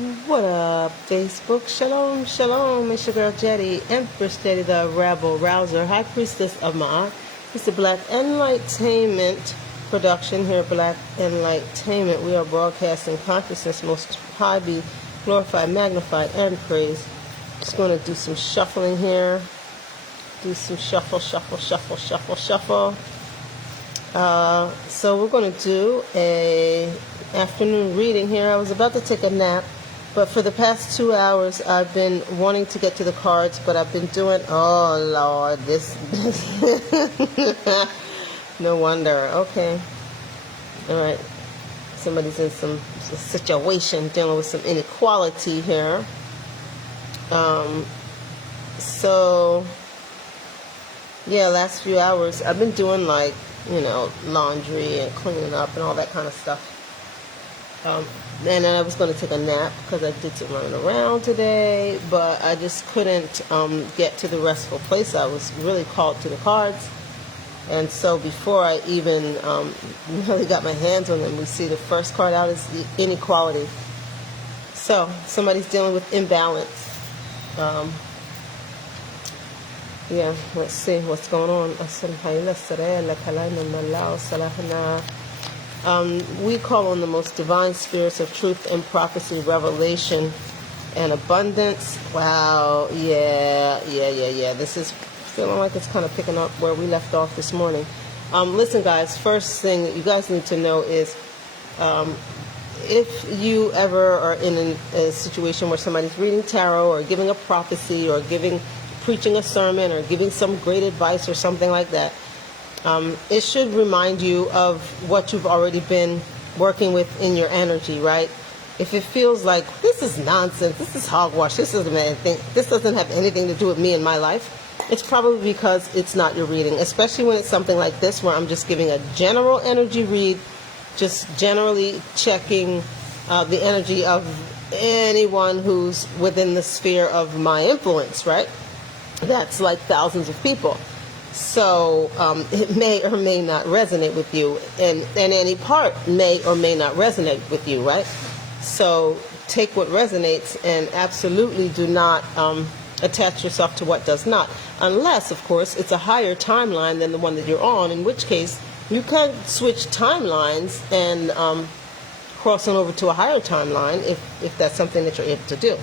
What up, Facebook? Shalom, shalom. It's your girl Jedi, Empress Jedi, the Rebel Rouser, High Priestess of Ma'at. It's the Black Enlightenment production here at Black Enlightenment. We are broadcasting consciousness, most high be glorified, magnified, and praised. Just going to do some shuffling here. Do some shuffle. So we're going to do a afternoon reading here. I was about to take a nap, but for the past 2 hours I've been wanting to get to the cards, but I've been doing, oh Lord, this no wonder. Okay, all right, somebody's in some situation dealing with some inequality here. So yeah, last few hours I've been doing, like, you know, laundry and cleaning up and all that kind of stuff. And then I was going to take a nap because I did some running around today, but I just couldn't get to the restful place. I was really called to the cards. And so before I even really got my hands on them, we see the first card out is the inequality. So somebody's dealing with imbalance. Yeah, let's see what's going on. We call on the most divine spirits of truth and prophecy, revelation, and abundance. Wow, yeah. This is feeling like it's kind of picking up where we left off this morning. Listen, guys, first thing that you guys need to know is if you ever are in a situation where somebody's reading tarot or giving a prophecy or preaching a sermon or giving some great advice or something like that, it should remind you of what you've already been working with in your energy, right? If it feels like this is nonsense, this is hogwash, this doesn't have anything to do with me and my life, it's probably because it's not your reading, especially when it's something like this where I'm just giving a general energy read, just generally checking the energy of anyone who's within the sphere of my influence, right? That's like thousands of people. So it may or may not resonate with you, and any part may or may not resonate with you, right? So take what resonates and absolutely do not attach yourself to what does not, unless, of course, it's a higher timeline than the one that you're on, in which case you can switch timelines and cross on over to a higher timeline if that's something that you're able to do.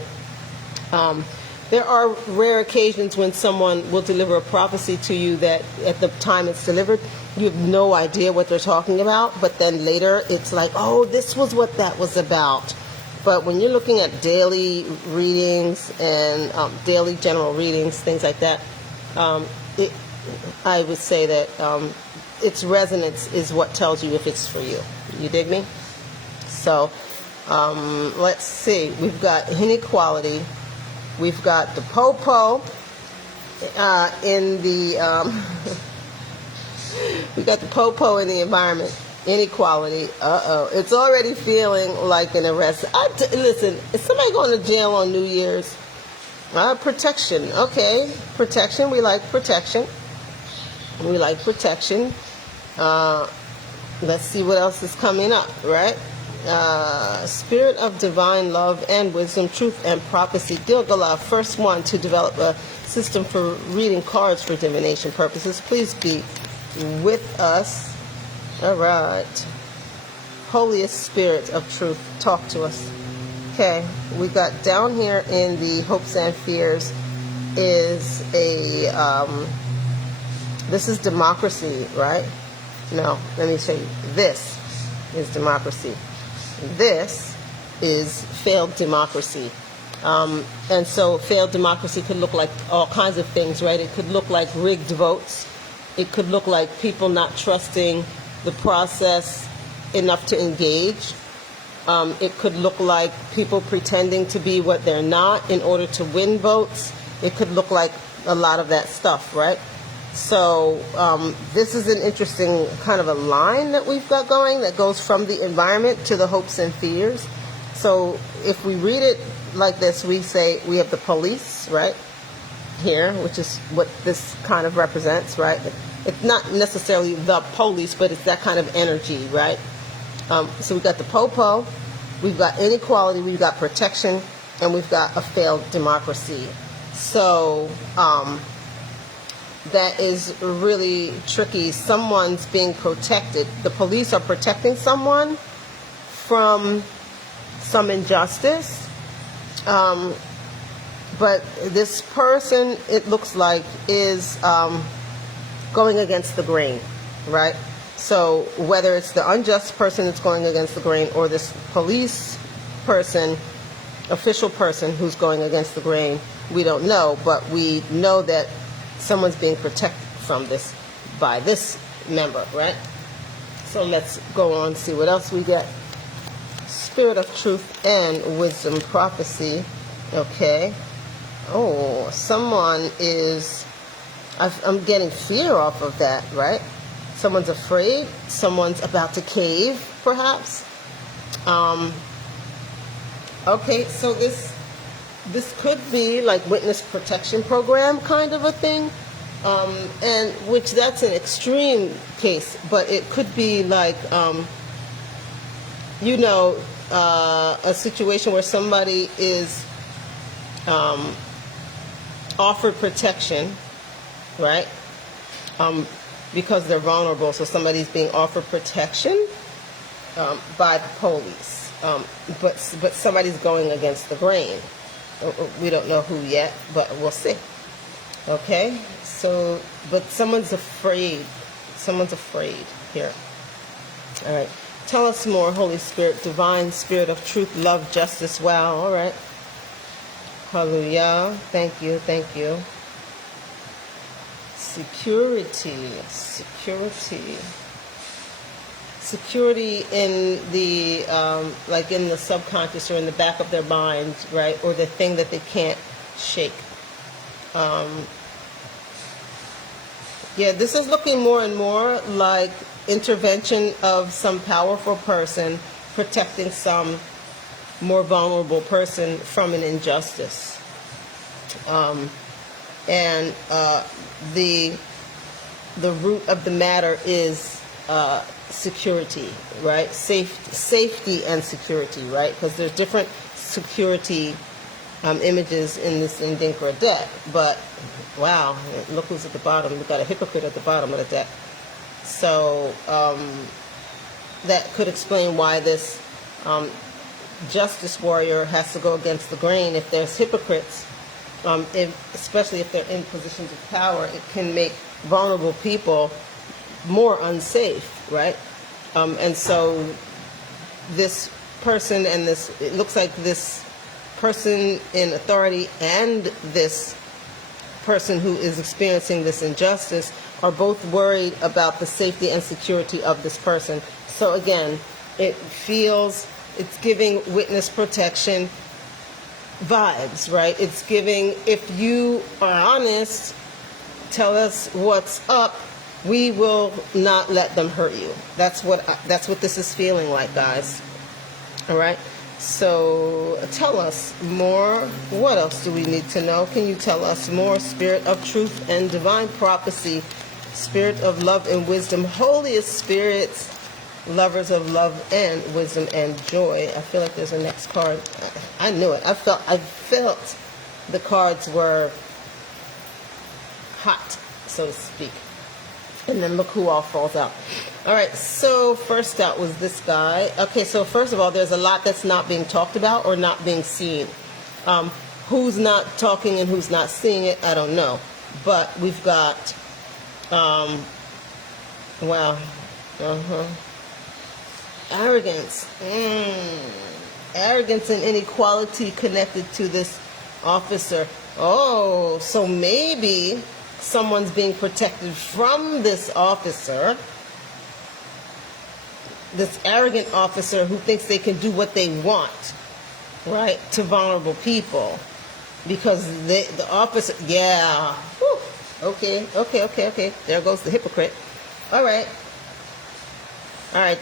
There are rare occasions when someone will deliver a prophecy to you that at the time it's delivered, you have no idea what they're talking about, but then later it's like, oh, this was what that was about. But when you're looking at daily readings and daily general readings, things like that, I would say that its resonance is what tells you if it's for you. You dig me? So let's see. We've got inequality. We've got the po-po in the we got the po-po in the environment. Inequality. It's already feeling like an arrest. Listen, is somebody going to jail on New Year's? Protection. Okay, protection. We like protection. Let's see what else is coming up, right? Spirit of divine love and wisdom, truth and prophecy. Gilgala, first one to develop a system for reading cards for divination purposes. Please be with us. All right. Holiest Spirit of truth, talk to us. Okay, we got down here in the hopes and fears is this is democracy, right? No, let me show you. This is democracy. This is failed democracy. And so failed democracy could look like all kinds of things, right? It could look like rigged votes. It could look like people not trusting the process enough to engage. It could look like people pretending to be what they're not in order to win votes. It could look like a lot of that stuff, right? So this is an interesting kind of a line that we've got going that goes from the environment to the hopes and fears. So if we read it like this, we say we have the police, right, here, which is what this kind of represents, right? It's not necessarily the police, but it's that kind of energy, right? So we got the po-po, we've got inequality, we've got protection, and we've got a failed democracy. So that is really tricky. Someone's being protected. The police are protecting someone from some injustice. But this person, it looks like, is going against the grain, right? So whether it's the unjust person that's going against the grain or this police person, official person who's going against the grain, we don't know. But we know that someone's being protected from this by this member, right? So let's go on, see what else we get. Spirit of truth and wisdom prophecy. Okay. Oh, someone is, I'm getting fear off of that, right? Someone's afraid. Someone's about to cave, perhaps. Okay, so this could be like witness protection program kind of a thing, and which that's an extreme case, but it could be like, a situation where somebody is offered protection, right? Because they're vulnerable. So somebody's being offered protection by the police, but somebody's going against the grain. We don't know who yet, but we'll see. Okay, so but someone's afraid. Someone's afraid here. All right. Tell us more, Holy Spirit, divine spirit of truth, love, justice. Wow. All right. Hallelujah. Thank you. Thank you. Security. Security in the, like in the subconscious or in the back of their mind, right? Or the thing that they can't shake. Yeah, this is looking more and more like intervention of some powerful person protecting some more vulnerable person from an injustice. And the root of the matter is security, right? Safety and security, right? Because there's different security images in this Ndinkra deck. But wow, look who's at the bottom. We've got a hypocrite at the bottom of the deck. So that could explain why this justice warrior has to go against the grain. If there's hypocrites, especially if they're in positions of power, it can make vulnerable people more unsafe, right? And so this person and this, it looks like this person in authority and this person who is experiencing this injustice are both worried about the safety and security of this person. So again, it's giving witness protection vibes, right? It's giving, if you are honest, tell us what's up, we will not let them hurt you. That's what this is feeling like, guys. All right? So tell us more. What else do we need to know? Can you tell us more? Spirit of truth and divine prophecy, spirit of love and wisdom, holiest spirits, lovers of love and wisdom and joy. I feel like there's a next card. I knew it. I felt the cards were hot, so to speak. And then look who all falls out. All right, so first out was this guy. Okay, so first of all, there's a lot that's not being talked about or not being seen. Who's not talking and who's not seeing it, I don't know. But we've got, arrogance. Arrogance and inequality connected to this officer. Oh, so maybe someone's being protected from this officer, this arrogant officer who thinks they can do what they want, right, to vulnerable people. Because the officer, yeah. Whew. Okay. There goes the hypocrite. All right,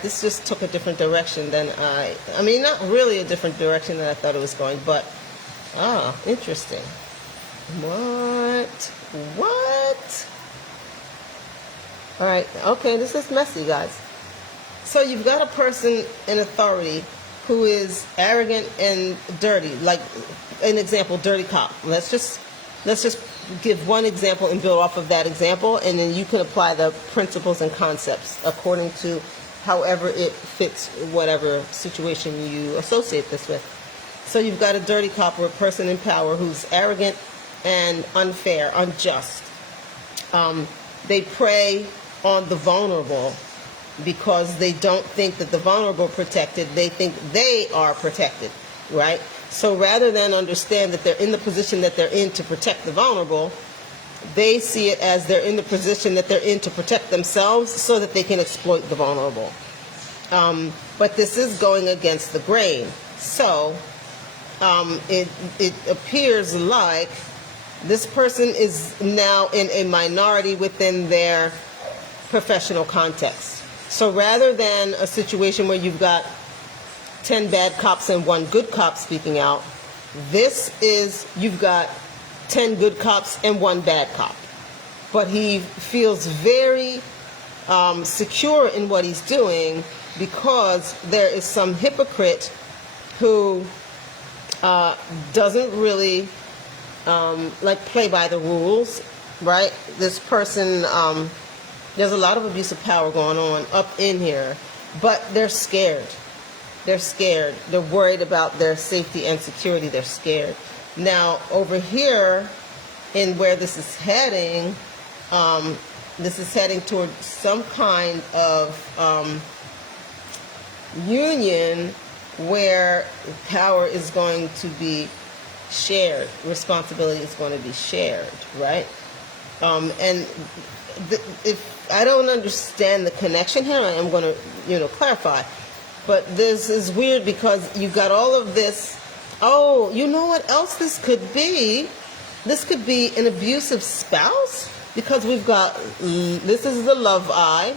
this just took a different direction than I mean, not really a different direction than I thought it was going, but, interesting. What? All right, okay, this is messy, guys. So you've got a person in authority who is arrogant and dirty. Like an example, dirty cop. Let's just give one example and build off of that example, and then you can apply the principles and concepts according to however it fits whatever situation you associate this with. So you've got a dirty cop or a person in power who's arrogant and unfair, unjust. They prey on the vulnerable because they don't think that the vulnerable are protected. They think they are protected, right? So rather than understand that they're in the position that they're in to protect the vulnerable, they see it as they're in the position that they're in to protect themselves so that they can exploit the vulnerable. But this is going against the grain. So it appears like this person is now in a minority within their professional context. So rather than a situation where you've got 10 bad cops and 1 good cop speaking out, this is you've got 10 good cops and 1 bad cop. But he feels very secure in what he's doing because there is some hypocrite who doesn't really play by the rules, right? This person, there's a lot of abuse of power going on up in here, but they're scared. They're scared. They're worried about their safety and security. They're scared. Now, over here, in where this is heading toward some kind of union where power is going to be shared, responsibility is going to be shared, right? If I don't understand the connection here, I am going to, clarify. But this is weird because you've got all of this. Oh, you know what else this could be? This could be an abusive spouse because we've got, this is the love eye,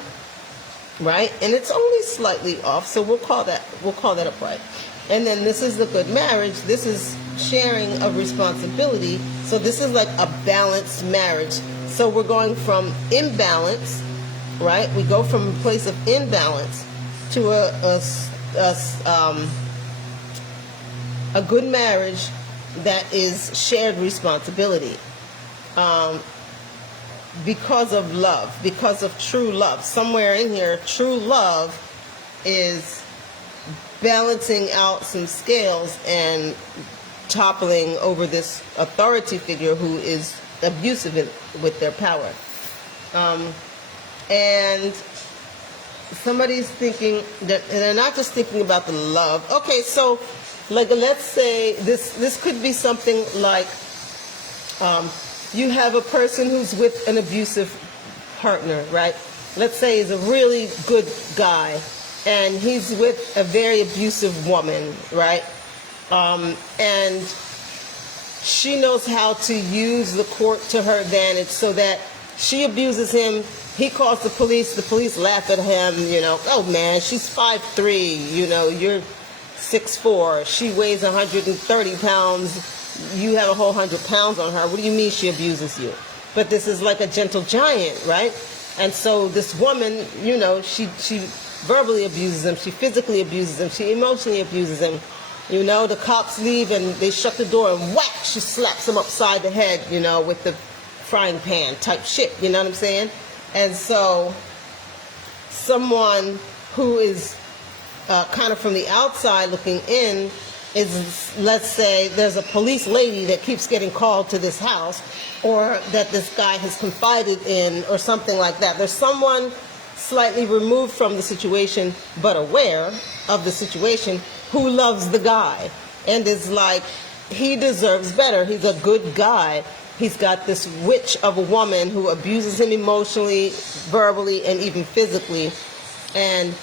right? And it's only slightly off, so we'll call that upright. And then this is the good marriage. This is sharing of responsibility. So this is like a balanced marriage. So we're going from imbalance, right? We go from a place of imbalance to a good marriage that is shared responsibility because of love, because of true love. Somewhere in here, true love is balancing out some scales and toppling over this authority figure who is abusive with their power. And somebody's thinking that, and they're not just thinking about the love. Okay, so like let's say this could be something like you have a person who's with an abusive partner, right? Let's say he's a really good guy and he's with a very abusive woman, right? And she knows how to use the court to her advantage so that she abuses him. He calls the police laugh at him, oh man, she's 5'3", you're 6'4", she weighs 130 pounds, you have a whole 100 pounds on her. What do you mean she abuses you? But this is like a gentle giant, right? And so this woman, she verbally abuses him, she physically abuses him, she emotionally abuses him. The cops leave and they shut the door and whack, she slaps him upside the head, with the frying pan type shit, you know what I'm saying? And so someone who is kind of from the outside looking in is, let's say, there's a police lady that keeps getting called to this house or that this guy has confided in or something like that. There's someone slightly removed from the situation but aware of the situation who loves the guy and is like, he deserves better. He's a good guy. He's got this witch of a woman who abuses him emotionally, verbally, and even physically. And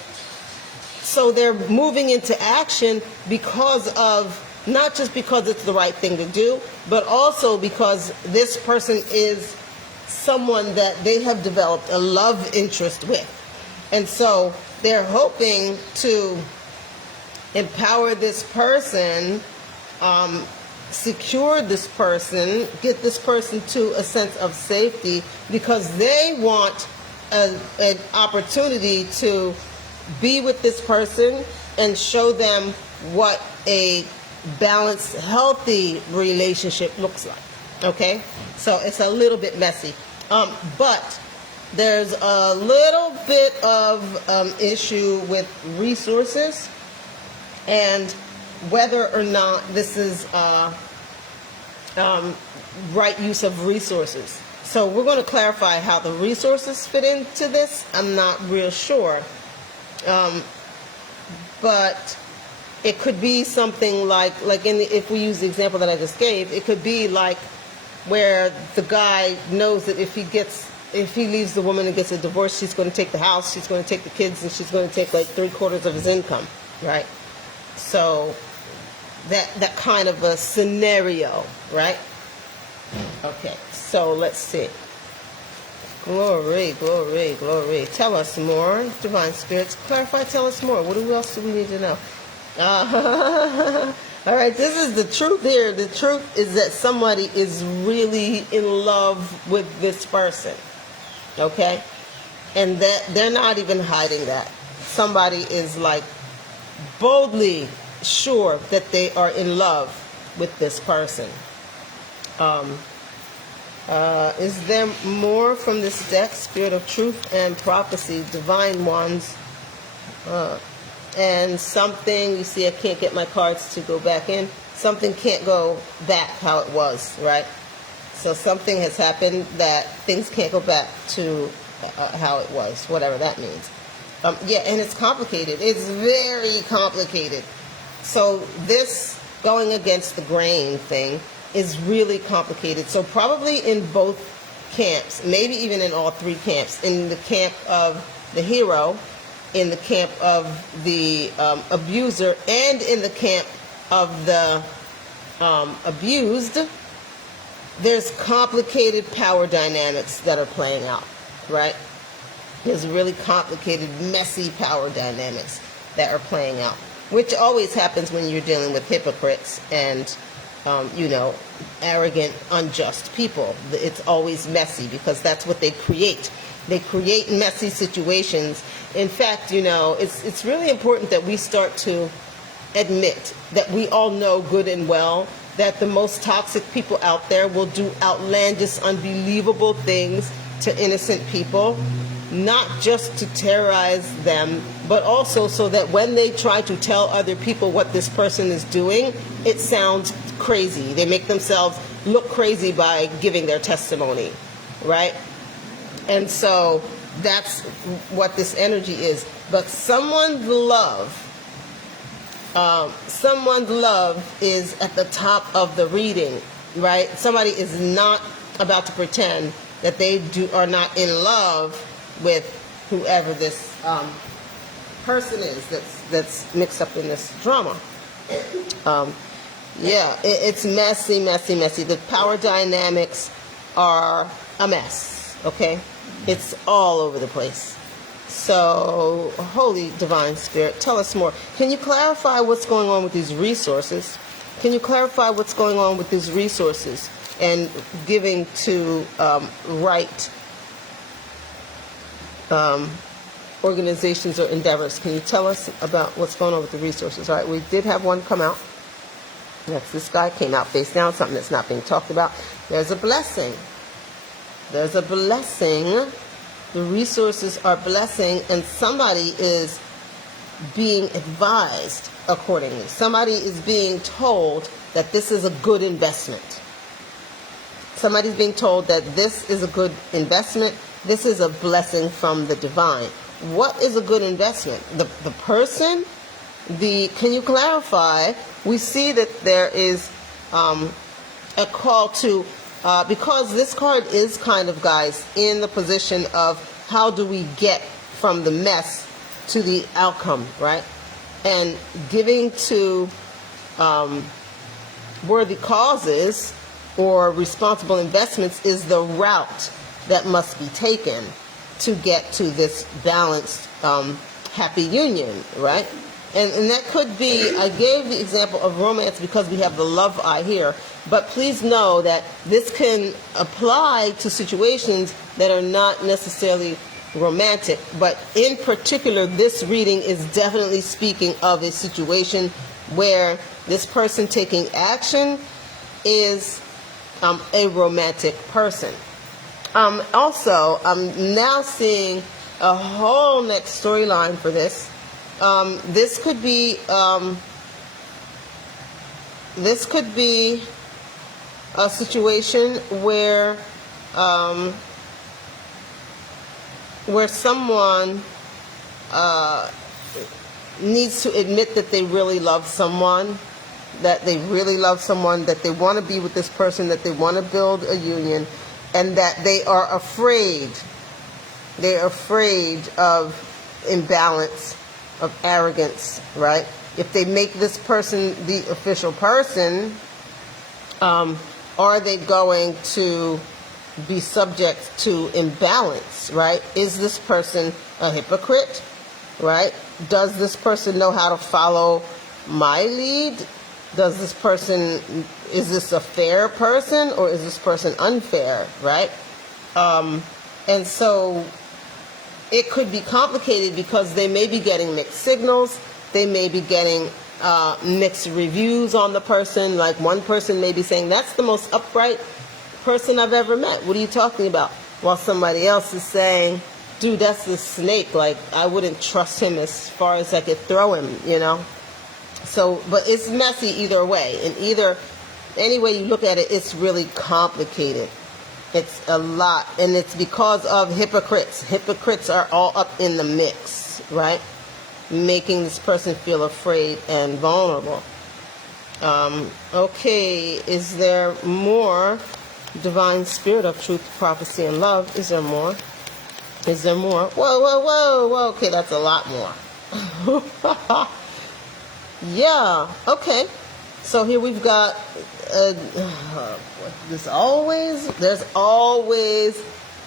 so they're moving into action because of, not just because it's the right thing to do, but also because this person is someone that they have developed a love interest with. And so they're hoping to empower this person, secure this person, get this person to a sense of safety because they want an opportunity to be with this person and show them what a balanced, healthy relationship looks like. Okay? So it's a little bit messy. But there's a little bit of issue with resources and whether or not this is right use of resources. So we're going to clarify how the resources fit into this. I'm not real sure. But it could be something like if we use the example that I just gave, it could be like where the guy knows that if he leaves the woman and gets a divorce, she's going to take the house, she's going to take the kids, and she's going to take like 3/4 of his income, right? So that kind of a scenario, right? Okay, so let's see. Glory, glory, glory. Tell us more, Divine Spirits. Clarify, tell us more. What else do we need to know? All right, this is the truth here. The truth is that somebody is really in love with this person, okay? And that they're not even hiding that. Somebody is like boldly sure that they are in love with this person. Is there more from this deck? Spirit of Truth and Prophecy, Divine Ones. And something, you see I can't get my cards to go back in. Something can't go back how it was, right? So something has happened that things can't go back to how it was, whatever that means. Yeah, and it's complicated. It's very complicated. So this going against the grain thing is really complicated. So probably in both camps, maybe even in all three camps, in the camp of the hero, in the camp of the abuser, and in the camp of the abused, there's complicated power dynamics that are playing out, right? There's really complicated, messy power dynamics that are playing out, which always happens when you're dealing with hypocrites and arrogant, unjust people. It's always messy because that's what they create. They create messy situations. In fact, it's really important that we start to admit that we all know good and well that the most toxic people out there will do outlandish, unbelievable things to innocent people, not just to terrorize them, but also so that when they try to tell other people what this person is doing, it sounds crazy. They make themselves look crazy by giving their testimony, right? And so that's what this energy is. But someone's love is at the top of the reading, right? Somebody is not about to pretend that they are not in love with whoever this person is that's mixed up in this drama. It's messy, messy, messy. The power dynamics are a mess, okay? It's all over the place. So, Holy Divine Spirit, tell us more. Can you clarify what's going on with these resources? Can you clarify what's going on with these resources and giving to right organizations or endeavors? Can you tell us about what's going on with the resources? All right, we did have one come out. That's this guy, came out face down, something that's not being talked about. There's a blessing. There's a blessing. The resources are blessing, and somebody is being advised accordingly. Somebody is being told that this is a good investment. Somebody's being told that this is a good investment. This is a blessing from the divine. What is a good investment? The person? Can you clarify? We see that there is a call to, because this card is kind of, guys, in the position of how do we get from the mess to the outcome, right? And giving to worthy causes or responsible investments is the route that must be taken to get to this balanced, happy union, right? And that could be, I gave the example of romance because we have the love eye here, but please know that this can apply to situations that are not necessarily romantic, but in particular, this reading is definitely speaking of a situation where this person taking action is a romantic person. Also, I'm now seeing a whole next storyline for this. This could be a situation where someone needs to admit that they really love someone, that they want to be with this person, that they want to build a union, and that they are afraid. They're afraid of imbalance, of arrogance, right? If they make this person the official person, are they going to be subject to imbalance, right? Is this person a hypocrite, right? Does this person know how to follow my lead? Is this a fair person, or is this person unfair, right? And so it could be complicated because they may be getting mixed signals. They may be getting mixed reviews on the person. Like one person may be saying, that's the most upright person I've ever met. What are you talking about? While somebody else is saying, dude, that's the snake. Like, I wouldn't trust him as far as I could throw him, you know? So, but it's messy either way. And any way you look at it, it's really complicated. It's a lot. And it's because of hypocrites. Hypocrites are all up in the mix, right? Making this person feel afraid and vulnerable. Okay, is there more? Divine Spirit of Truth, Prophecy, and Love. Is there more? Is there more? Whoa. Okay, that's a lot more. Yeah, okay. So here we've got, there's always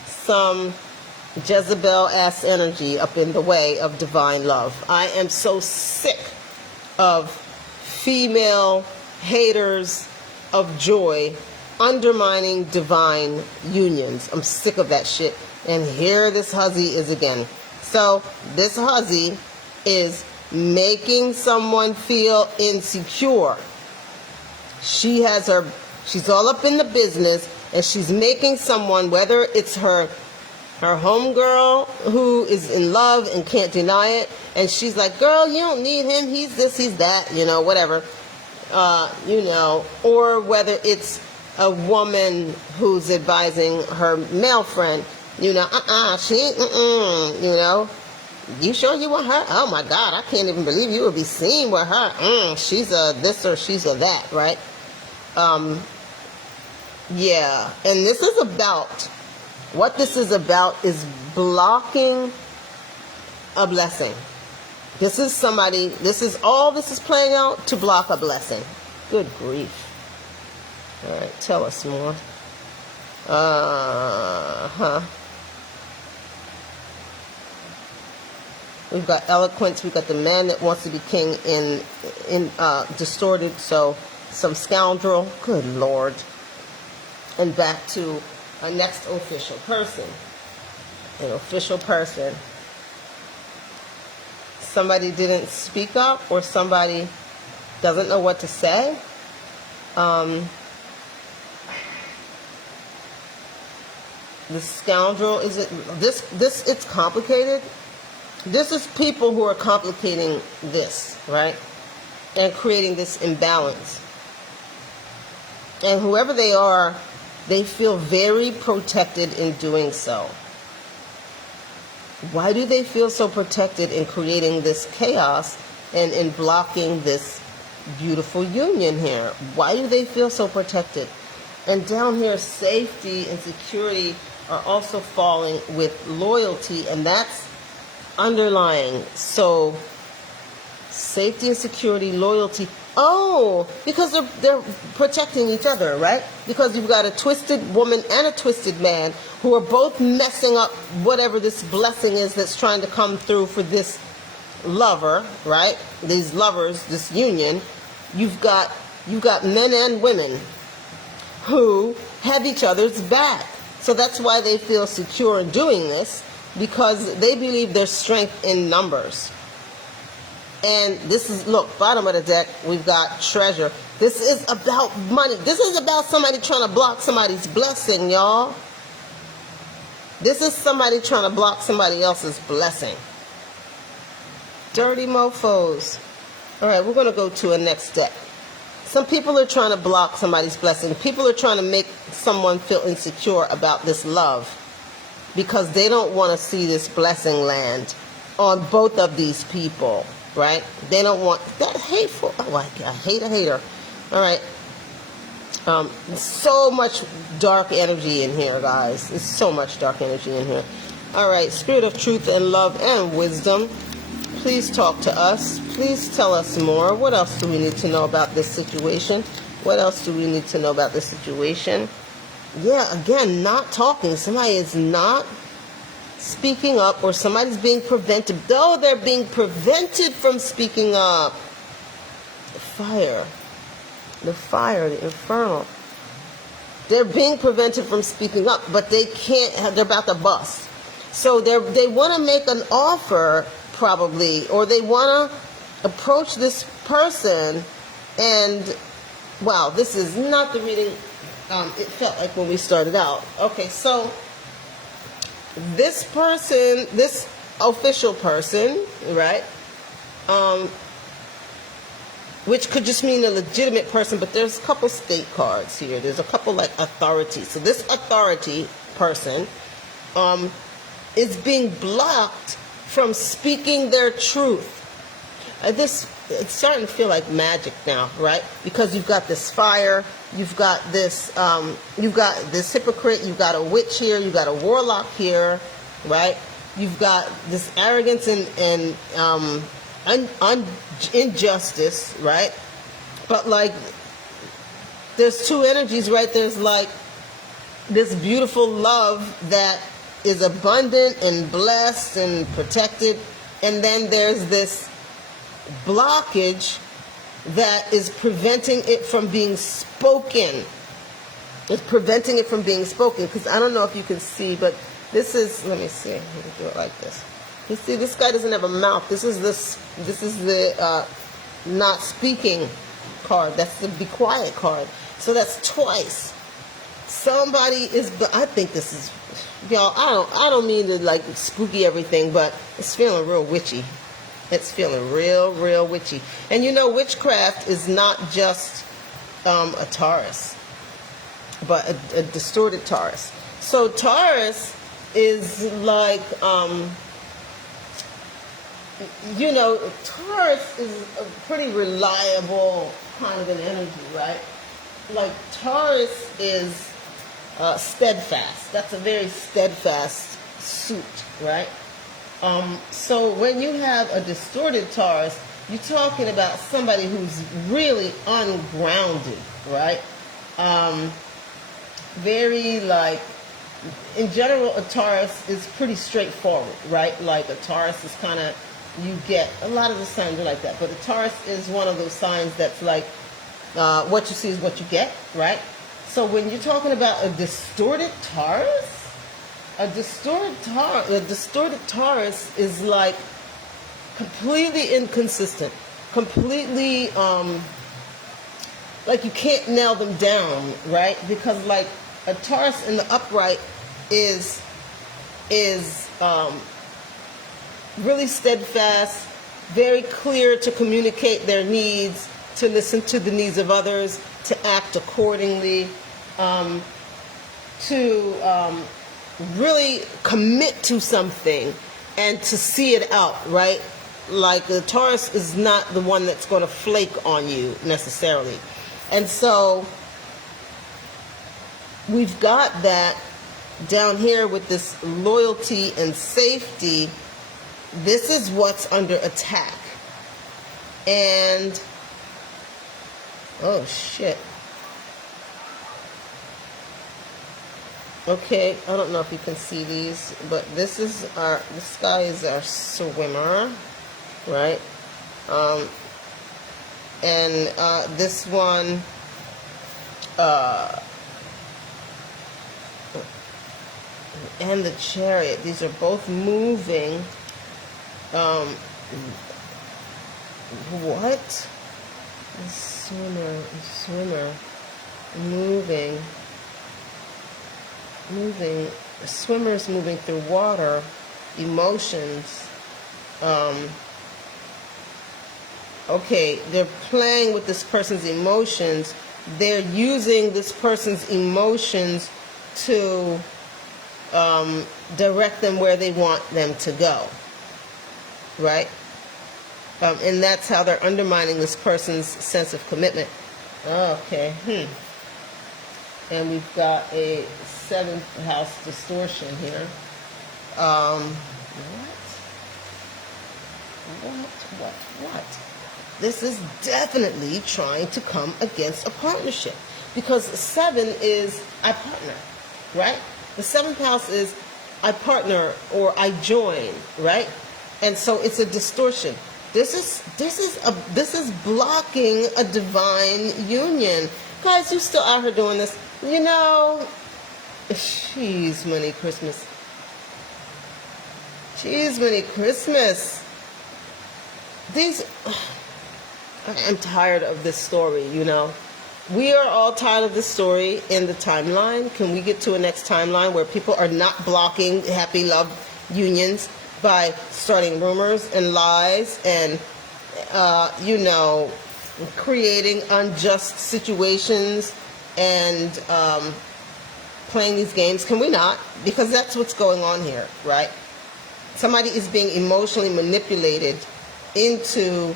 some Jezebel-ass energy up in the way of divine love. I am so sick of female haters of joy undermining divine unions. I'm sick of that shit. And here this hussy is again. So this hussy is making someone feel insecure. She's all up in the business, and she's making someone, whether it's her homegirl who is in love and can't deny it, and she's like, girl, you don't need him, he's this, he's that, you know, whatever, or whether it's a woman who's advising her male friend, she ain't, you know, you sure you want her? Oh my God, I can't even believe you would be seen with her. She's a this or she's a that, right? Yeah, and what this is about is blocking a blessing. This is all this is playing out to block a blessing. Good grief. All right, tell us more. We've got eloquence. We've got the man that wants to be king in distorted. So some scoundrel. Good Lord. And back to our next official person. An official person. Somebody didn't speak up, or somebody doesn't know what to say. The scoundrel, it's complicated. This is people who are complicating this, right? And creating this imbalance. And whoever they are, they feel very protected in doing so. Why do they feel so protected in creating this chaos and in blocking this beautiful union here? Why do they feel so protected? And down here, safety and security are also falling with loyalty, and that's underlying. So safety and security, loyalty. Oh, because they're protecting each other, right? Because you've got a twisted woman and a twisted man who are both messing up whatever this blessing is that's trying to come through for this lover, right? These lovers, this union. You've got men and women who have each other's back. So that's why they feel secure in doing this, because they believe there's strength in numbers. And this is, look, bottom of the deck, we've got treasure. This is about money. This is about somebody trying to block somebody's blessing, y'all. This is somebody trying to block somebody else's blessing. Dirty mofos. All right, we're going to go to a next deck. Some people are trying to block somebody's blessing. People are trying to make someone feel insecure about this love because they don't want to see this blessing land on both of these people, right? They don't want that hateful. Oh, I hate a hater. All right. So much dark energy in here, guys. There's so much dark energy in here. All right. Spirit of truth and love and wisdom. Please talk to us. Please tell us more. What else do we need to know about this situation? What else do we need to know about this situation? Yeah, again, not talking. Somebody is not speaking up, or somebody's being prevented. Though they're being prevented from speaking up. The fire, the infernal. They're being prevented from speaking up, but they can't. They're about to bust. So they want to make an offer, probably, or they want to approach this person, and wow, this is not the reading it felt like when we started out. Okay, so this person, this official person, right, which could just mean a legitimate person, but there's a couple state cards here. There's a couple like authority. So this authority person is being blocked from speaking their truth. It's starting to feel like magic now, right? Because you've got this fire, you've got this hypocrite, you've got a witch here, you've got a warlock here, right? You've got this arrogance and injustice, right? But like, there's two energies, right? There's like this beautiful love that is abundant and blessed and protected, and then there's this blockage that is preventing it from being spoken. It's preventing it from being spoken, because I don't know if you can see, but this is, let me see, let me do it like this. You see, this guy doesn't have a mouth. This is the not speaking card. That's the be quiet card. So that's twice. Somebody is, I think this is, y'all, I don't mean to like spooky everything, but it's feeling real witchy. It's feeling real witchy. And you know, witchcraft is not just a Taurus, but a distorted Taurus. So Taurus is like, you know, Taurus is a pretty reliable kind of an energy, right? Like Taurus is steadfast. That's a very steadfast suit, right? So when you have a distorted Taurus, you're talking about somebody who's really ungrounded, right? Very like, in general, a Taurus is pretty straightforward, right? Like a Taurus is kind of, you get, a lot of the signs are like that, but a Taurus is one of those signs that's like, what you see is what you get, right? So when you're talking about a distorted Taurus, a distorted Taurus is like completely inconsistent, completely like you can't nail them down, right? Because like a Taurus in the upright is really steadfast, very clear to communicate their needs, to listen to the needs of others, to act accordingly, to really commit to something and to see it out, right? Like the Taurus is not the one that's going to flake on you necessarily. And so we've got that down here with this loyalty and safety. This is what's under attack. And oh shit. Okay, I don't know if you can see these, but this guy is our swimmer, right? And this one, and the Chariot, these are both moving what? A swimmer, moving, swimmers moving through water, emotions. Okay, they're playing with this person's emotions. They're using this person's emotions to direct them where they want them to go, right? And that's how they're undermining this person's sense of commitment. Okay, And we've got a 7th house distortion here. What? This is definitely trying to come against a partnership. Because 7 is I partner, right? The 7th house is I partner or I join, right? And so it's a distortion. This is blocking a divine union. Guys, you still out here doing this. You know, cheese money Christmas. Cheese money Christmas. I'm tired of this story, you know. We are all tired of this story in the timeline. Can we get to a next timeline where people are not blocking happy love unions by starting rumors and lies and, creating unjust situations and playing these games? Can we not? Because that's what's going on here, right? Somebody is being emotionally manipulated into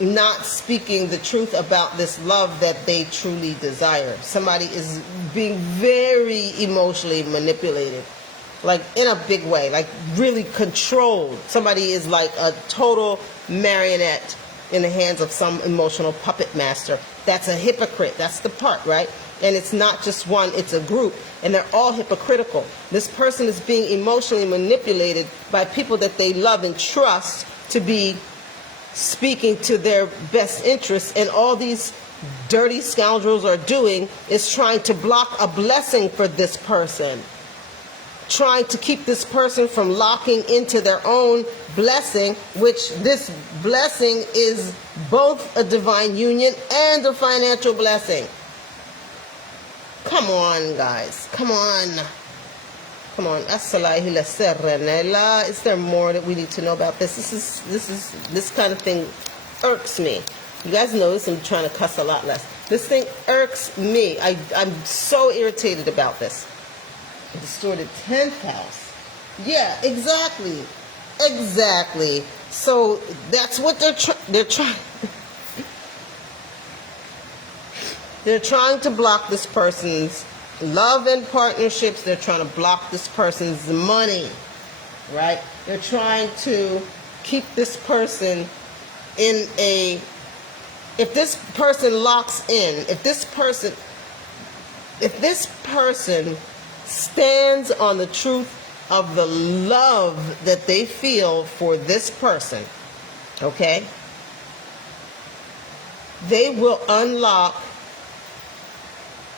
not speaking the truth about this love that they truly desire. Somebody is being very emotionally manipulated, like in a big way, like really controlled. Somebody is like a total marionette in the hands of some emotional puppet master. That's a hypocrite. That's the part, right? And it's not just one, it's a group. And they're all hypocritical. This person is being emotionally manipulated by people that they love and trust to be speaking to their best interests. And all these dirty scoundrels are doing is trying to block a blessing for this person. Trying to keep this person from locking into their own blessing, which this blessing is both a divine union and a financial blessing. Come on, guys. Come on. Is there more that we need to know about this? This kind of thing irks me. You guys notice I'm trying to cuss a lot less. This thing irks me. I'm so irritated about this. A distorted 10th house. Yeah, exactly. So that's what they're trying. They're trying to block this person's love and partnerships. They're trying to block this person's money, right? They're trying to keep this person in a... If this person locks in, if this person stands on the truth of the love that they feel for this person, okay, they will unlock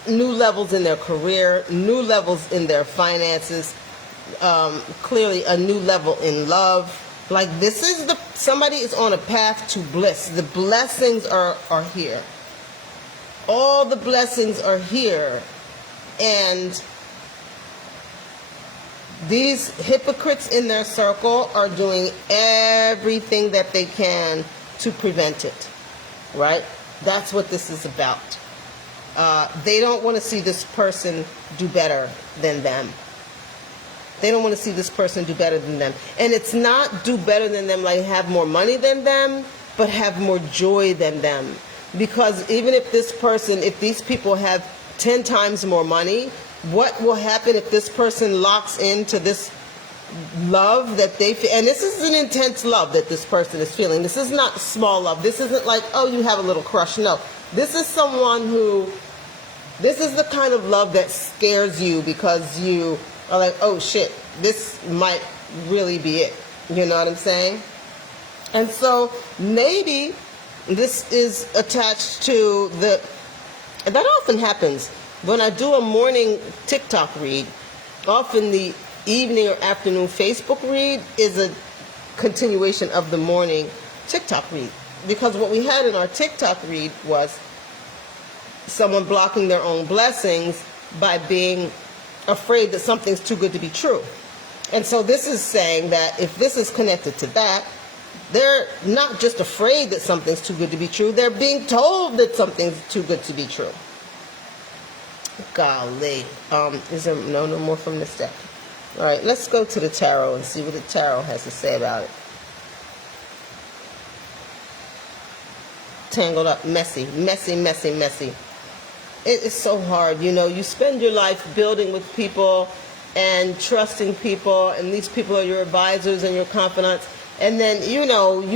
new levels in their career, new levels in their finances, clearly a new level in love. Like somebody is on a path to bliss. The blessings are here. All the blessings are here. And these hypocrites in their circle are doing everything that they can to prevent it, right? That's what this is about. They don't want to see this person do better than them. They don't want to see this person do better than them. And it's not do better than them like have more money than them, but have more joy than them. Because even if these people have 10 times more money, what will happen if this person locks into this love that they feel? And this is an intense love that this person is feeling. This is not small love. This isn't like, oh, you have a little crush. No. This is this is the kind of love that scares you because you are like, oh shit, this might really be it. You know what I'm saying? And so maybe this is attached to that often happens. When I do a morning TikTok read, often the evening or afternoon Facebook read is a continuation of the morning. TikTok read. Because what we had in our TikTok read was someone blocking their own blessings by being afraid that something's too good to be true. And so this is saying that if this is connected to that, they're not just afraid that something's too good to be true, they're being told that something's too good to be true. Golly. Is there no more from this deck? All right, let's go to the tarot and see what the tarot has to say about it. Tangled up, messy. It is so hard. You spend your life building with people and trusting people, and these people are your advisors and your confidants. And then, you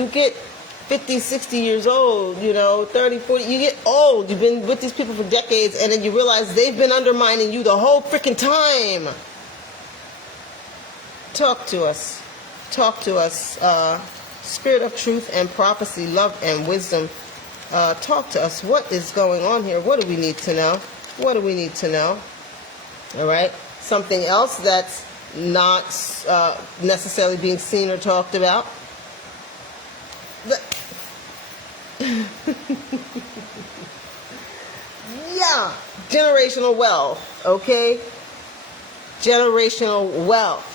get 50, 60 years old, 30, 40, you get old. You've been with these people for decades, and then you realize they've been undermining you the whole freaking time. Talk to us. Spirit of truth and prophecy, love and wisdom. Talk to us. What is going on here? What do we need to know? All right. Something else that's not necessarily being seen or talked about. Yeah. Generational wealth. Okay. Generational wealth.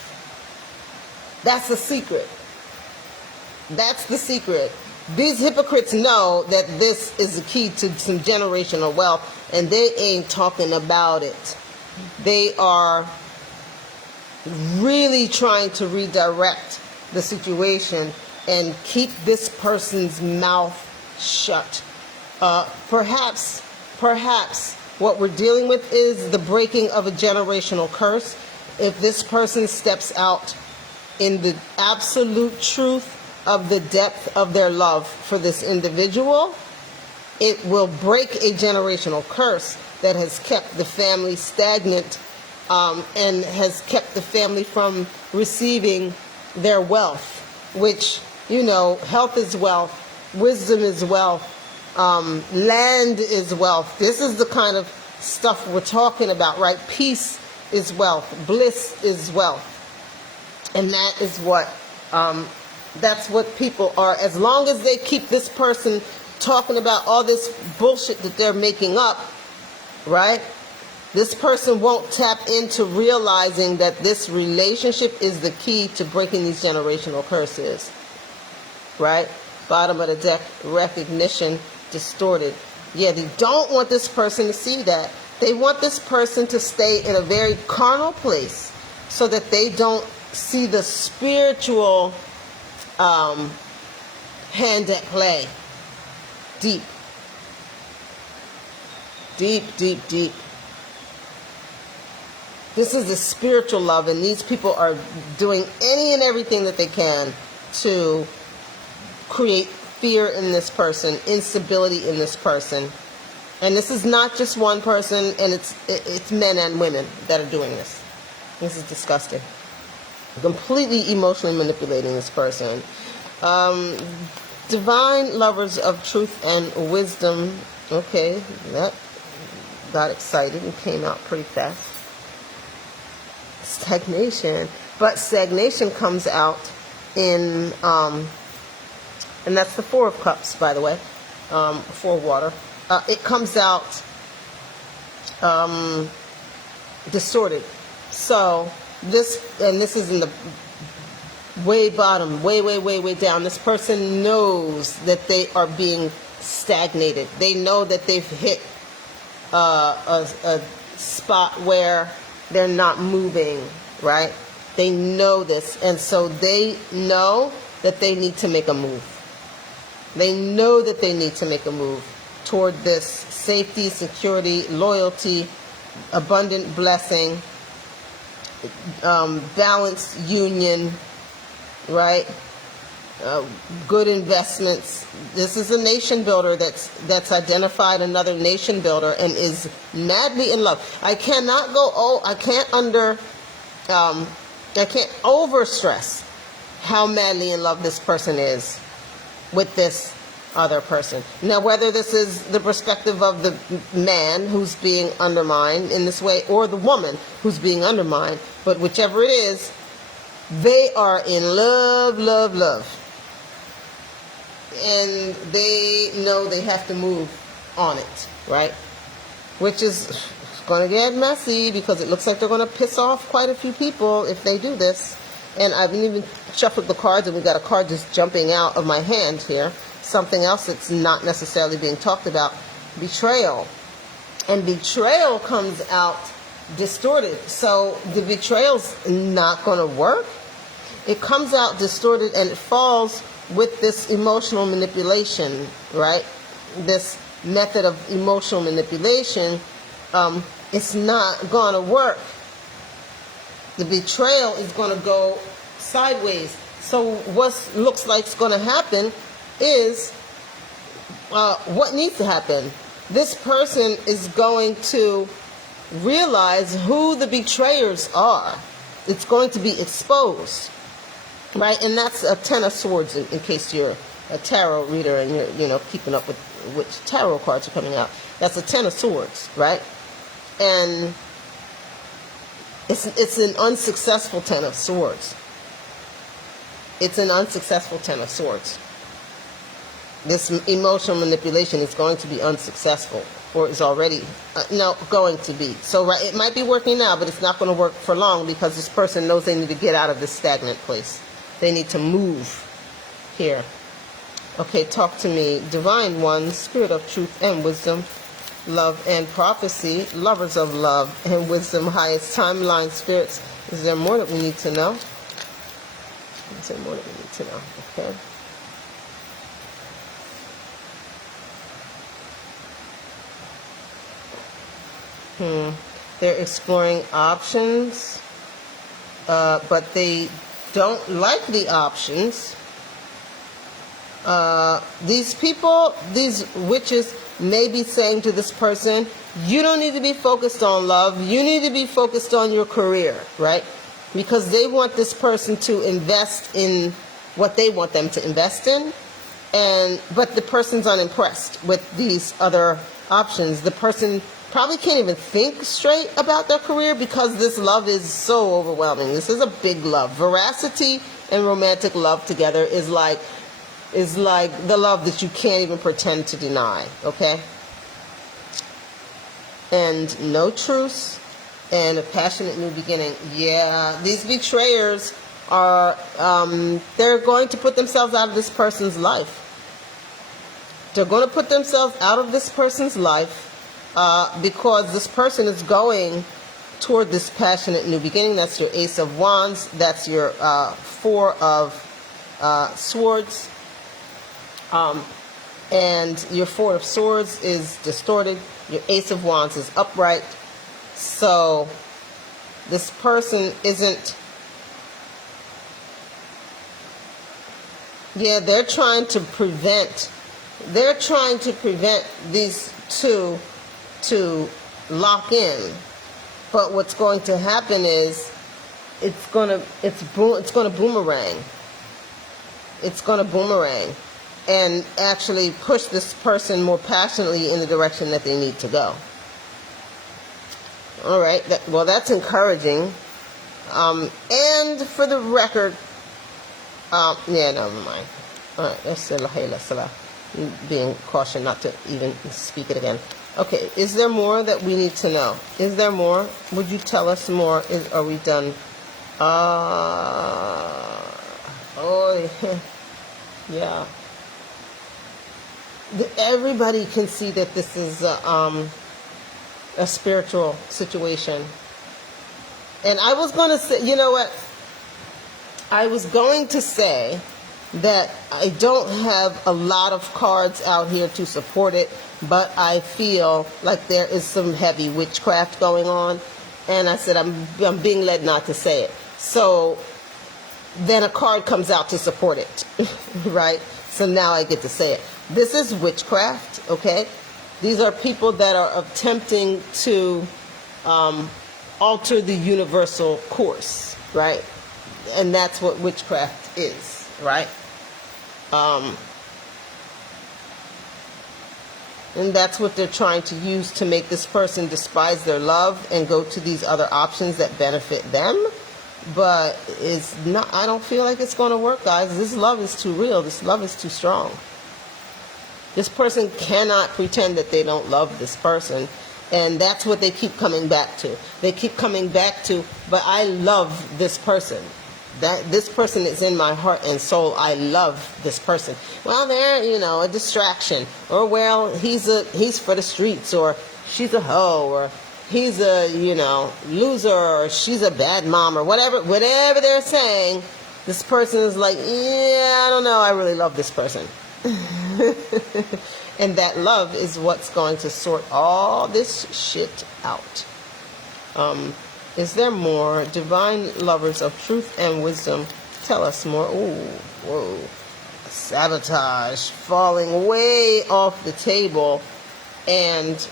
That's the secret. These hypocrites know that this is the key to some generational wealth, and they ain't talking about it. They are really trying to redirect the situation and keep this person's mouth shut. Perhaps what we're dealing with is the breaking of a generational curse. If this person steps out in the absolute truth of the depth of their love for this individual, it will break a generational curse that has kept the family stagnant and has kept the family from receiving their wealth, which, health is wealth, wisdom is wealth, land is wealth. This is the kind of stuff we're talking about, right? Peace is wealth, bliss is wealth. And that is that's what people are. As long as they keep this person talking about all this bullshit that they're making up, right? This person won't tap into realizing that this relationship is the key to breaking these generational curses, right? Bottom of the deck, recognition distorted. Yeah, they don't want this person to see that. They want this person to stay in a very carnal place so that they don't see the spiritual hand at play. Deep. This is a spiritual love, and these people are doing any and everything that they can to create fear in this person, instability in this person. And this is not just one person, and it's men and women that are doing this. This is disgusting. Completely emotionally manipulating this person. Divine lovers of truth and wisdom. Okay, that got excited and came out pretty fast. Stagnation. But stagnation comes out in, and that's the Four of Cups, by the way, for water. It comes out distorted. So this is in the way bottom, way down. This person knows that they are being stagnated. They know that they've hit a spot where they're not moving, right? They know this, and so they know that they need to make a move. They know that they need to make a move toward this safety, security, loyalty, abundant blessing, balanced union, right? Good investments. This is a nation builder that's identified another nation builder and is madly in love. I can't overstress how madly in love this person is with this other person. Now, whether this is the perspective of the man who's being undermined in this way or the woman who's being undermined, but whichever it is, they are in love. and they know they have to move on it, right? Which is going to get messy because it looks like they're going to piss off quite a few people if they do this. And I've even shuffled the cards, and we got a card just jumping out of my hand here. Something else that's not necessarily being talked about, betrayal. And betrayal comes out distorted. So the betrayal's not going to work. It comes out distorted, and it falls with this emotional manipulation, right? This method of emotional manipulation, it's not going to work. The betrayal is going to go sideways. So what looks like is going to happen is what needs to happen. This person is going to realize who the betrayers are. It's going to be exposed, right? And that's a Ten of Swords in case you're a tarot reader and you're keeping up with which tarot cards are coming out. That's a Ten of Swords, right? And it's an unsuccessful Ten of Swords. It's an unsuccessful Ten of Swords. This emotional manipulation is going to be unsuccessful, or is already going to be. So right, it might be working now, but it's not going to work for long because this person knows they need to get out of this stagnant place. They need to move here. Okay, talk to me. Divine One, Spirit of Truth and Wisdom, Love and Prophecy, Lovers of Love and Wisdom, Highest Timeline Spirits. Is there more that we need to know? Is there more that we need to know? Okay. They're exploring options, but they don't like the options. These people, these witches, may be saying to this person, you don't need to be focused on love. You need to be focused on your career, right? Because they want this person to invest in what they want them to invest in. But the person's unimpressed with these other options. The person probably can't even think straight about their career because this love is so overwhelming. This is a big love. Veracity and romantic love together is like the love that you can't even pretend to deny, okay? And no truce and a passionate new beginning. Yeah, these betrayers are, they're going to put themselves out of this person's life. They're going to put themselves out of this person's life because this person is going toward this passionate new beginning. That's your Ace of Wands. That's your Four of Swords. And your Four of Swords is distorted. Your Ace of Wands is upright. So this person isn't... Yeah, they're trying to prevent these two to lock in. But what's going to happen is it's going to boomerang. It's going to boomerang and actually push this person more passionately in the direction that they need to go. All right. Well, that's encouraging. And for the record, yeah, never mind. All right. Let's being cautioned not to even speak it again. Okay. Is there more that we need to know? Is there more? Would you tell us more? Are we done? Oh, yeah. Everybody can see that this is a spiritual situation. And I was going to say, you know what? I was going to say that I don't have a lot of cards out here to support it, but I feel like there is some heavy witchcraft going on. And I said, I'm being led not to say it. So then a card comes out to support it, right? So now I get to say it. This is witchcraft, okay? These are people that are attempting to alter the universal course, right? And that's what witchcraft is, right? And that's what they're trying to use to make this person despise their love and go to these other options that benefit them. But it's not, I don't feel like it's going to work, guys. This love is too real. This love is too strong. This person cannot pretend that they don't love this person. And that's what they keep coming back to. They keep coming back to, but I love this person. That this person is in my heart and soul. I love this person. Well, they're, a distraction. Or, well, he's for the streets. Or she's a hoe. Or he's a, loser. Or she's a bad mom. Or whatever they're saying, this person is like, yeah, I don't know. I really love this person. And that love is what's going to sort all this shit out. Is there more? Divine lovers of truth and wisdom, tell us more. Ooh, whoa. Sabotage, falling way off the table and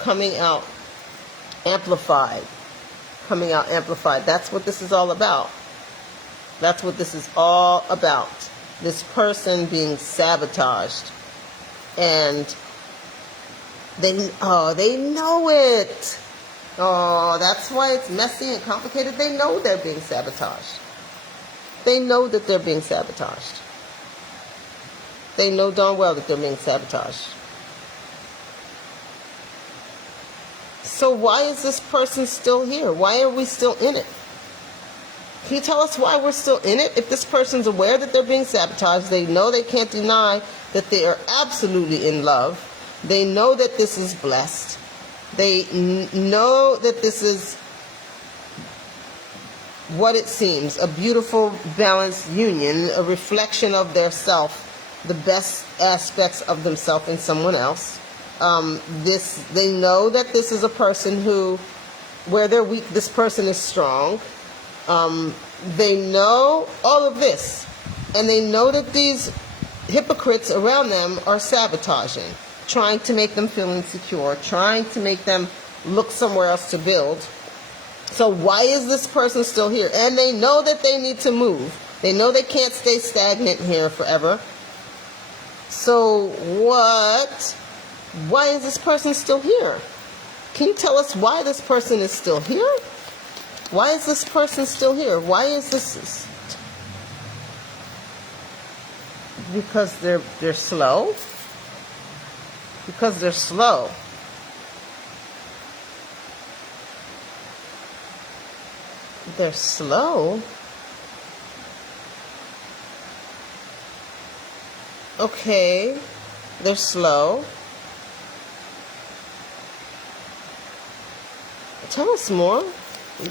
coming out amplified. Coming out amplified. That's what this is all about. That's what this is all about. This person being sabotaged. And they know it. Oh, that's why it's messy and complicated. They know they're being sabotaged. They know that they're being sabotaged. They know darn well that they're being sabotaged. So why is this person still here? Why are we still in it? Can you tell us why we're still in it? If this person's aware that they're being sabotaged, they know they can't deny that they are absolutely in love. They know that this is blessed. They know that this is what it seems, a beautiful, balanced union, a reflection of their self, the best aspects of themselves in someone else. They know that this is a person who, where they're weak, this person is strong. They know all of this, and they know that these hypocrites around them are sabotaging, trying to make them feel insecure, trying to make them look somewhere else to build. So why is this person still here? And they know that they need to move. They know they can't stay stagnant here forever. So what? Why is this person still here? Can you tell us why this person is still here? Why is this person still here? Why is this? Because they're slow? Because they're slow. They're slow? Okay, they're slow. Tell us more.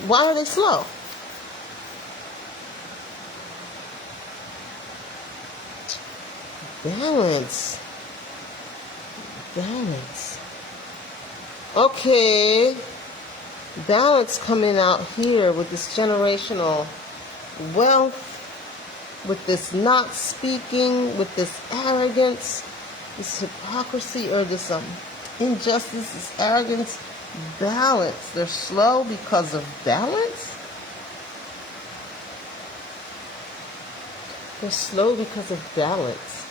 Why are they slow? Balance. Balance. Okay. Balance coming out here with this generational wealth, with this not speaking, with this arrogance, this hypocrisy, or this injustice, this arrogance. Balance. They're slow because of balance? They're slow because of balance.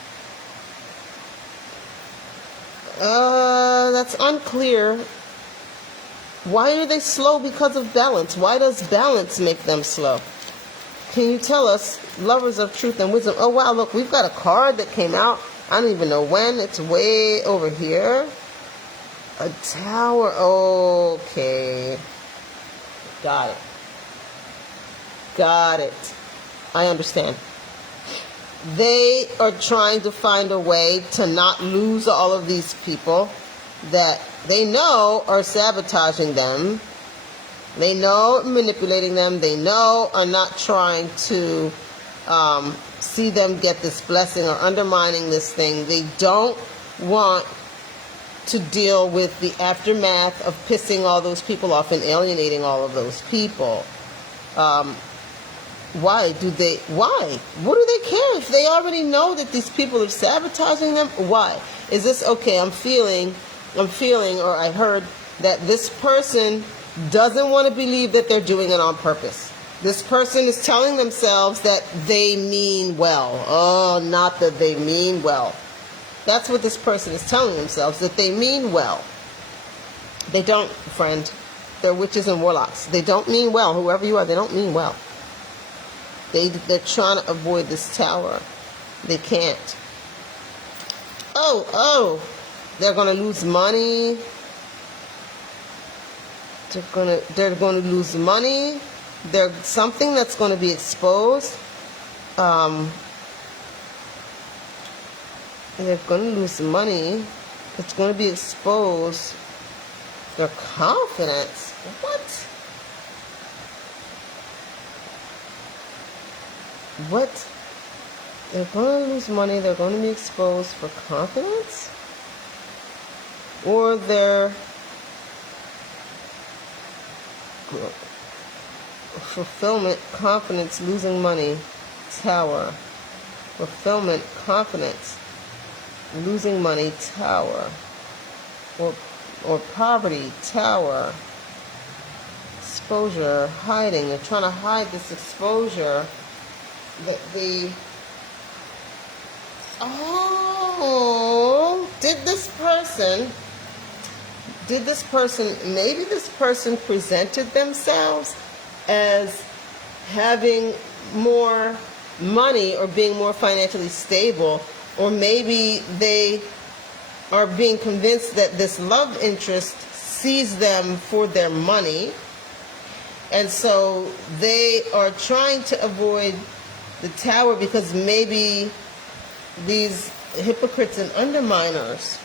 That's unclear. Why are they slow because of balance? Why does balance make them slow? Can you tell us, lovers of truth and wisdom? Oh, wow, look, we've got a card that came out. I don't even know when. It's way over here. A tower. Okay. Got it. Got it. I understand. They are trying to find a way to not lose all of these people that they know are sabotaging them. They know manipulating them. They know are not trying to see them get this blessing or undermining this thing. They don't want to deal with the aftermath of pissing all those people off and alienating all of those people. Why? What do they care if they already know that these people are sabotaging them? Why? Is this okay? I'm feeling, or I heard that this person doesn't want to believe that they're doing it on purpose. This person is telling themselves that they mean well. Oh, not that they mean well. That's what this person is telling themselves, that they mean well. They don't, friend. They're witches and warlocks. They don't mean well. Whoever you are, they don't mean well. They're trying to avoid this tower. They can't. they're going to lose money. They're going to lose money. There's something that's going to be exposed. They're going to lose money. It's going to be exposed. Their confidence. What? What? They're going to lose money. They're going to be exposed for confidence? Or their fulfillment, confidence, losing money, Tower. Fulfillment, confidence, losing money, Tower. Or poverty, Tower. Exposure, hiding. They're trying to hide this exposure. Maybe this person presented themselves as having more money or being more financially stable, or maybe they are being convinced that this love interest sees them for their money, and so they are trying to avoid the Tower because maybe these hypocrites and underminers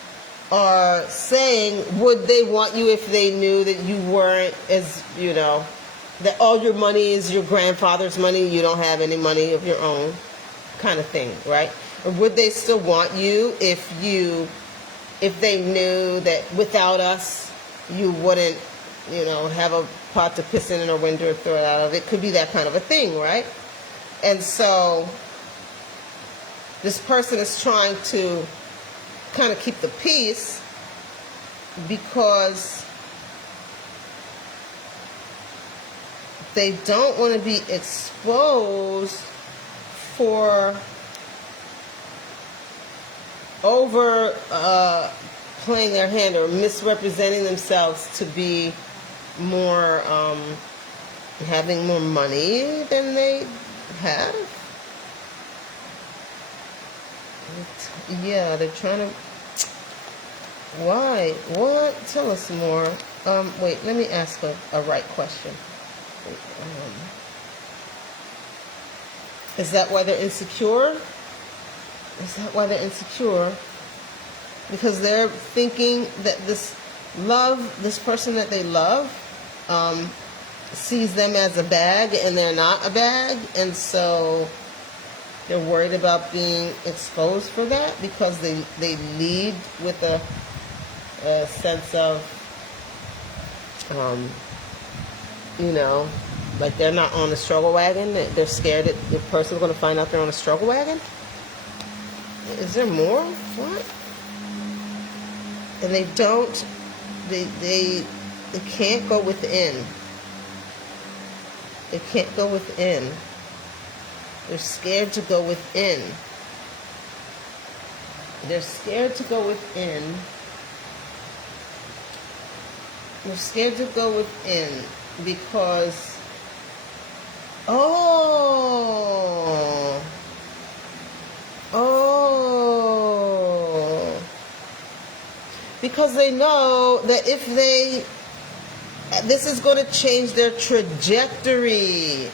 are saying, would they want you if they knew that you weren't, as you know, that all your money is your grandfather's money, you don't have any money of your own, kind of thing, right? Or would they still want you if they knew that without us you wouldn't, have a pot to piss in or window or throw it out of? It could be that kind of a thing, right? And so this person is trying to kind of keep the peace because they don't want to be exposed for over playing their hand or misrepresenting themselves to be more, having more money than they have. Yeah, they're trying to... Why? What? Tell us more. Wait, let me ask a right question. Is that why they're insecure? Is that why they're insecure? Because they're thinking that this person that they love, sees them as a bag and they're not a bag, and so they're worried about being exposed for that because they lead with a sense of, like they're not on the struggle wagon. They're scared that the person's going to find out they're on a struggle wagon. Is there more? What? And they can't go within. They can't go within. They're scared to go within. They're scared to go within. They're scared to go within because, because they know that if this is going to change their trajectory.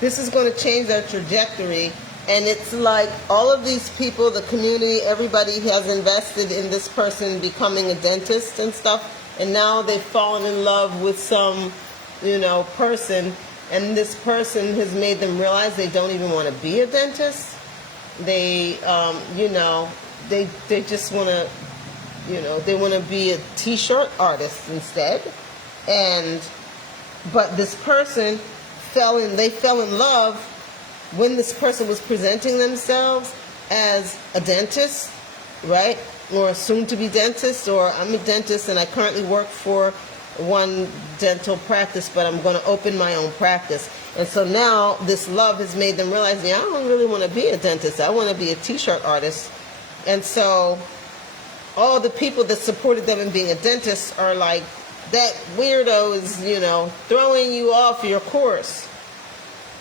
This is going to change their trajectory. And it's like all of these people, the community, everybody has invested in this person becoming a dentist and stuff. And now they've fallen in love with some, person. And this person has made them realize they don't even want to be a dentist. They, they just want to, they want to be a t-shirt artist instead. But this person they fell in love when this person was presenting themselves as a dentist, right? Or a soon-to-be dentist, or I'm a dentist and I currently work for one dental practice, but I'm going to open my own practice. And so now this love has made them realize, I don't really want to be a dentist. I want to be a t-shirt artist. And so all the people that supported them in being a dentist are like, that weirdo is, throwing you off your course.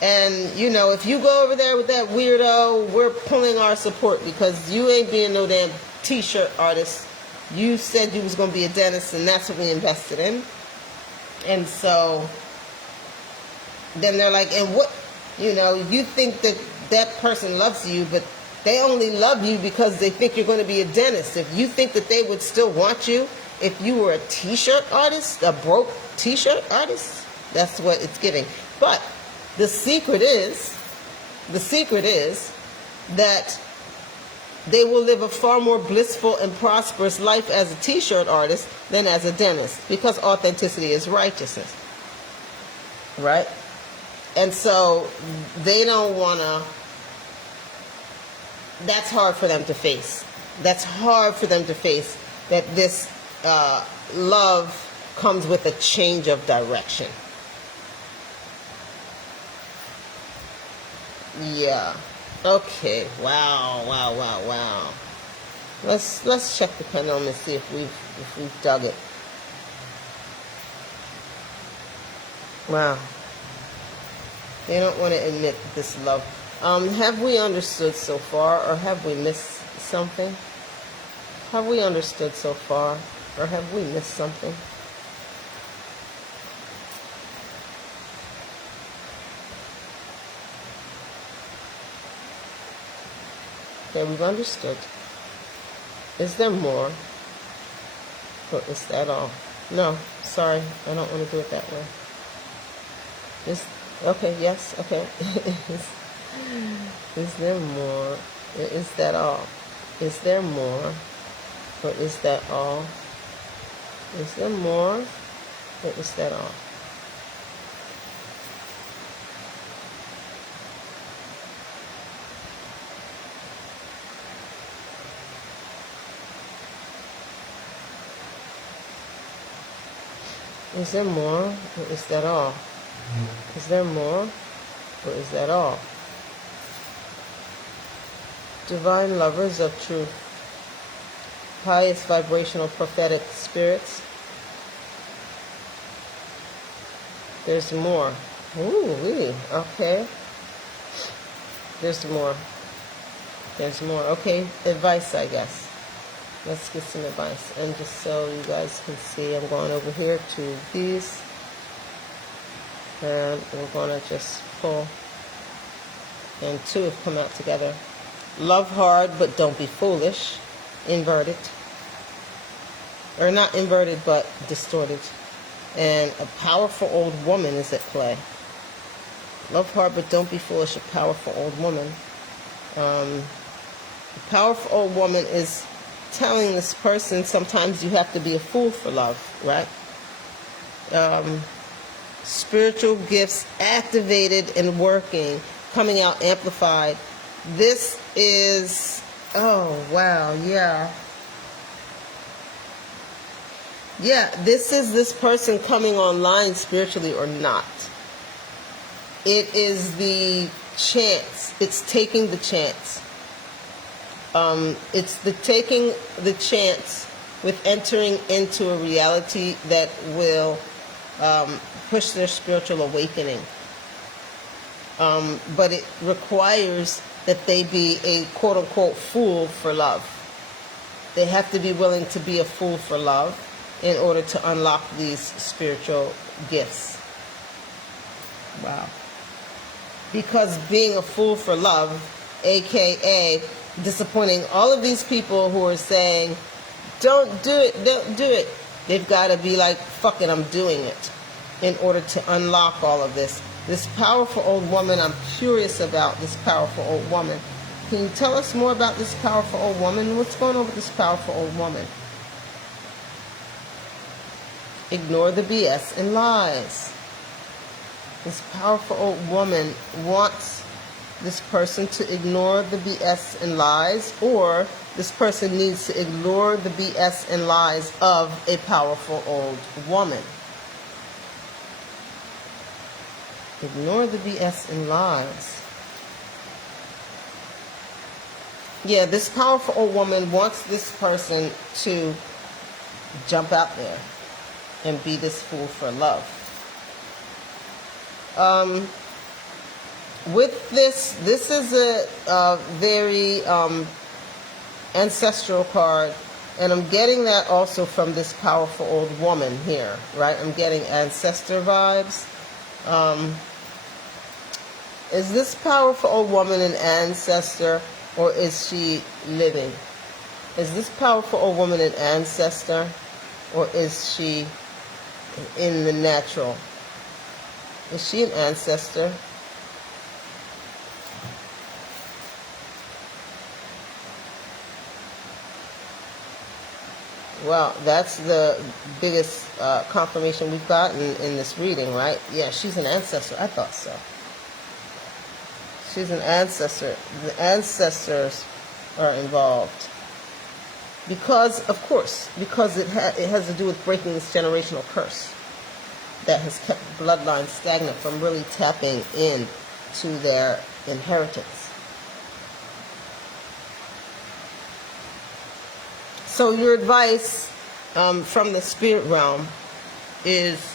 And, you know, if you go over there with that weirdo, we're pulling our support because you ain't being no damn t-shirt artist. You said you was going to be a dentist, and that's what we invested in. And so then they're like, and what, you know, you think that that person loves you, but they only love you because they think you're going to be a dentist. If you think that they would still want you if you were a t-shirt artist, a broke t-shirt artist, that's what it's giving. But the secret is that they will live a far more blissful and prosperous life as a t-shirt artist than as a dentist, because authenticity is righteousness, right? And so they don't want to, that's hard for them to face. That's hard for them to face, that this love comes with a change of direction. Yeah. Okay. Wow. Let's check the pendulum and see if we've dug it. Wow. They don't want to admit this love. Have we understood so far, or have we missed something? Have we understood so far, or have we missed something? Okay, we've understood. Is there more? Or is that all? No, sorry, I don't want to do it that way. Okay, yes, okay. Is there more? Is that all? Is there more? Or is that all? Is there more? Or is that all? Is there more, or is that all? Is there more, or is that all? Divine lovers of truth, highest vibrational prophetic spirits, there's more. Ooh, okay. There's more. There's more. Okay, advice, I guess. Let's get some advice. And just so you guys can see, I'm going over here to these. And we're going to just pull. And two have come out together. Love hard, but don't be foolish. Inverted. Or not inverted, but distorted. And a powerful old woman is at play. Love hard, but don't be foolish. A powerful old woman. A powerful old woman is telling this person sometimes you have to be a fool for love, right? Spiritual gifts activated and working, coming out amplified. This is, oh wow, yeah. Yeah, this is this person coming online spiritually or not. It is the chance. It's taking the chance. It's the taking the chance with entering into a reality that will push their spiritual awakening. But it requires that they be a quote-unquote fool for love. They have to be willing to be a fool for love in order to unlock these spiritual gifts. Wow. Because being a fool for love, aka disappointing all of these people who are saying, don't do it. They've got to be like, fuck it, I'm doing it in order to unlock all of this. This powerful old woman, I'm curious about this powerful old woman. Can you tell us more about this powerful old woman? What's going on with this powerful old woman? Ignore the BS and lies. This powerful old woman wants this person to ignore the BS and lies, or this person needs to ignore the BS and lies of a powerful old woman. Ignore the BS and lies. Yeah, this powerful old woman wants this person to jump out there and be this fool for love. with this is a very ancestral card, and I'm getting that also from this powerful old woman here, right? I'm getting ancestor vibes. Is this powerful old woman an ancestor, or is she living? Is this powerful old woman an ancestor, or is she in the natural? Is she an ancestor? Well, that's the biggest confirmation we've gotten in this reading, right? Yeah, she's an ancestor. I thought so. She's an ancestor. The ancestors are involved. Because, of course, because it has to do with breaking this generational curse that has kept bloodlines stagnant from really tapping in to their inheritance. So your advice from the spirit realm is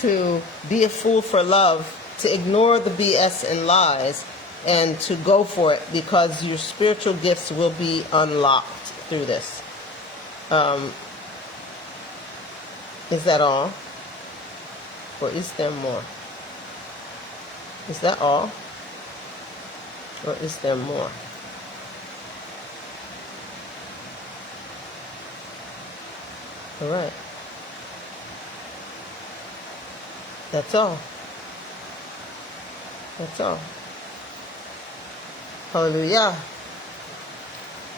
to be a fool for love, to ignore the BS and lies, and to go for it, because your spiritual gifts will be unlocked through this. Is that all? Or is there more? Is that all? Or is there more? All right. That's all. That's all. Hallelujah.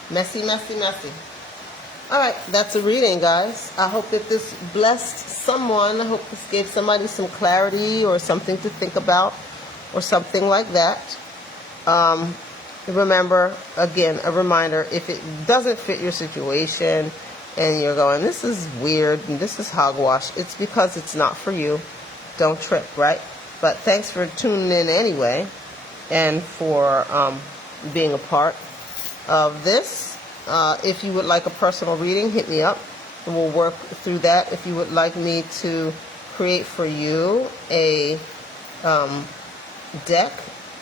Messy, messy, messy. All right, that's a reading, guys. I hope that this blessed someone. I hope this gave somebody some clarity or something to think about or something like that. Remember, again, a reminder, if it doesn't fit your situation and you're going, this is weird and this is hogwash, it's because it's not for you. Don't trip, right? But thanks for tuning in anyway and for being a part of this. If you would like a personal reading, hit me up and we'll work through that. If you would like me to create for you a deck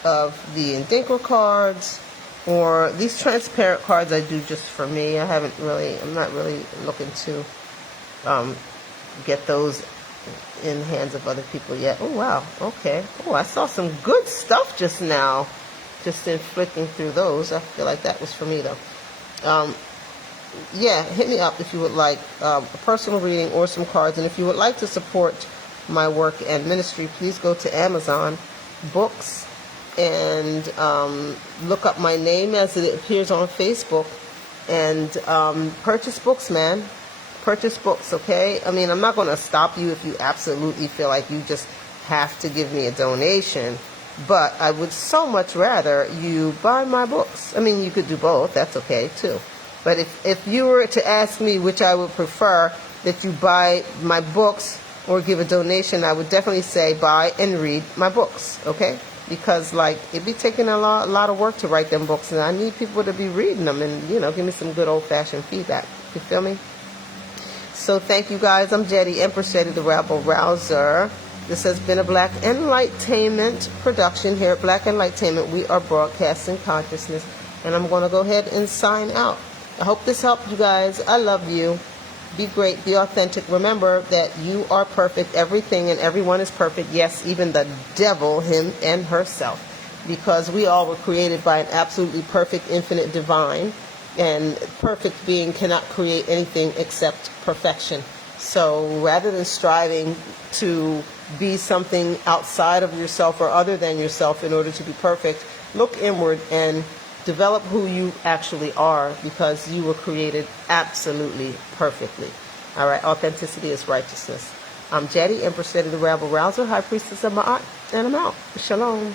of the Indinkra cards, or these transparent cards I do just for me. I'm not really looking to get those in the hands of other people yet. Oh, wow. Okay. Oh, I saw some good stuff just now. Just in flicking through those. I feel like that was for me, though. Yeah, hit me up if you would like a personal reading or some cards. And if you would like to support my work and ministry, please go to Amazon Books and look up my name as it appears on Facebook and purchase books, man. Purchase books, okay? I mean, I'm not going to stop you if you absolutely feel like you just have to give me a donation. But I would so much rather you buy my books. I mean, you could do both. That's okay, too. But if you were to ask me which I would prefer, that you buy my books or give a donation, I would definitely say buy and read my books, okay? Because, like, it'd be taking a lot of work to write them books, and I need people to be reading them and, you know, give me some good old-fashioned feedback. You feel me? So thank you, guys. I'm Jedi, Empress Jedi, the Rabble Rouser. This has been a Black Enlightainment production here at Black Enlightainment. We are broadcasting consciousness, and I'm going to go ahead and sign out. I hope this helped you guys. I love you. Be great. Be authentic. Remember that you are perfect. Everything and everyone is perfect. Yes, even the devil, him and herself. Because we all were created by an absolutely perfect, infinite divine. And perfect being cannot create anything except perfection. So rather than striving to be something outside of yourself or other than yourself in order to be perfect, look inward and develop who you actually are, because you were created absolutely perfectly. All right, authenticity is righteousness. I'm Jedi, Empress Jedi, the Rabble Rouser, High Priestess of Ma'at, and I'm out. Shalom.